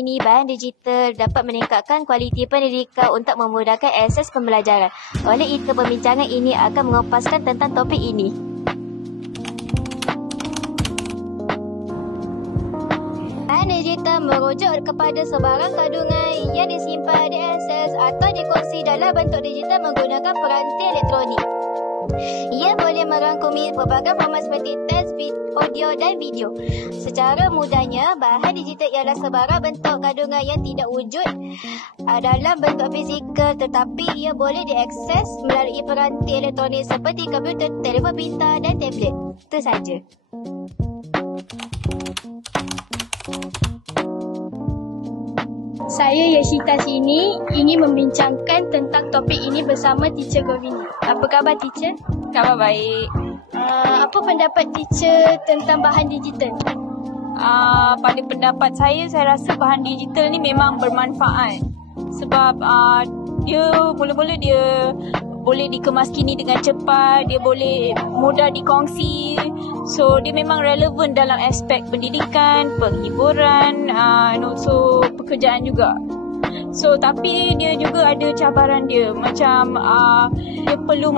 ini, bahan digital dapat meningkatkan kualiti pendidikan untuk memudahkan akses pembelajaran. Oleh itu, perbincangan ini akan mengupaskan tentang topik ini. Bahan digital merujuk kepada sebarang kandungan yang disimpan, diakses atau dikongsi dalam bentuk digital menggunakan peranti elektronik. Ia boleh merangkumi pelbagai format seperti teks, audio dan video. Secara mudahnya, bahan digital ialah sebarang bentuk kandungan yang tidak wujud dalam bentuk fizikal, tetapi ia boleh diakses melalui peranti elektronik seperti komputer, telefon pintar dan tablet. Itu saja. Saya Yashita sini ingin membincangkan tentang topik ini bersama Teacher Govini. Apa khabar Teacher? Khabar baik. Apa pendapat Teacher tentang bahan digital? Pada pendapat saya rasa bahan digital ni memang bermanfaat. Sebab dia mula-mula dia boleh dikemaskini dengan cepat, dia boleh mudah dikongsi. So dia memang relevan dalam aspek pendidikan, penghiburan, and also pekerjaan juga. So tapi dia juga ada cabaran dia. Macam dia perlu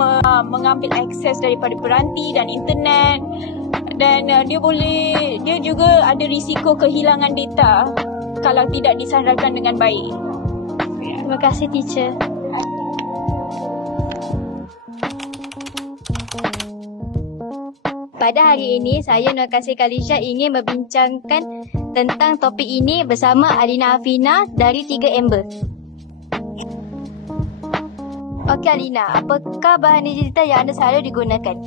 mengambil akses daripada peranti dan internet. Dan dia juga ada risiko kehilangan data kalau tidak disandarkan dengan baik. Terima kasih Teacher. Pada hari ini, saya Nur Kasih Kalisha ingin membincangkan tentang topik ini bersama Alina Afina dari 3 Amber. Okey Alina, apakah bahan digital yang anda selalu digunakan?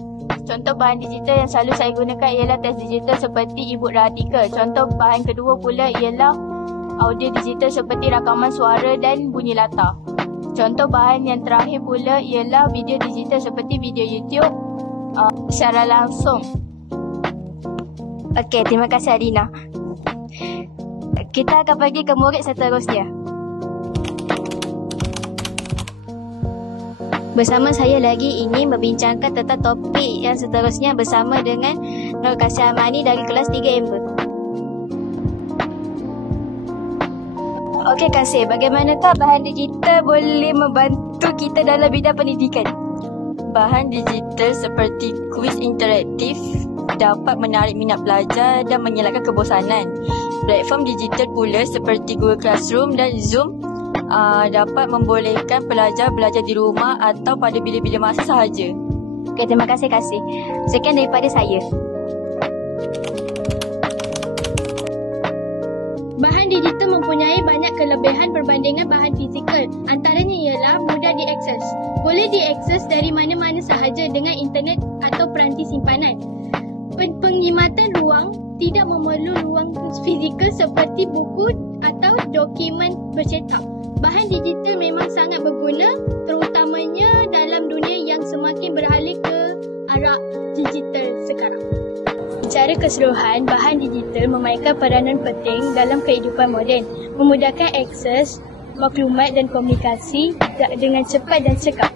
Contoh bahan digital yang selalu saya gunakan ialah teks digital seperti e-book dan artikel. Contoh bahan kedua pula ialah audio digital seperti rakaman suara dan bunyi latar. Contoh bahan yang terakhir pula ialah video digital seperti video YouTube secara langsung. Okey, terima kasih Alina. Kita akan pergi ke murid seterusnya. Bersama saya lagi ingin membincangkan tentang topik yang seterusnya bersama dengan Nur Kasih Amani dari kelas 3 Amber. Okey Kasih, bagaimanakah bahan digital boleh membantu kita dalam bidang pendidikan? Bahan digital seperti kuis interaktif dapat menarik minat pelajar dan mengelakkan kebosanan. Platform digital pula seperti Google Classroom dan Zoom dapat membolehkan pelajar belajar di rumah atau pada bila-bila masa sahaja. Okey, terima kasih Kasih. Sekian daripada saya. Bahan digital mempunyai banyak kelebihan berbandingan bahan fizikal. Antaranya ialah mudah diakses. Boleh diakses dari mana-mana sahaja dengan internet atau peranti simpanan. Penghematan ruang, tidak memerlukan ruang fizikal seperti buku atau dokumen bercetak. Bahan digital memang sangat berguna, terutamanya dalam dunia yang semakin beralih ke arah digital sekarang. Secara keseluruhan, bahan digital memainkan peranan penting dalam kehidupan moden, memudahkan akses maklumat dan komunikasi dengan cepat dan cekap.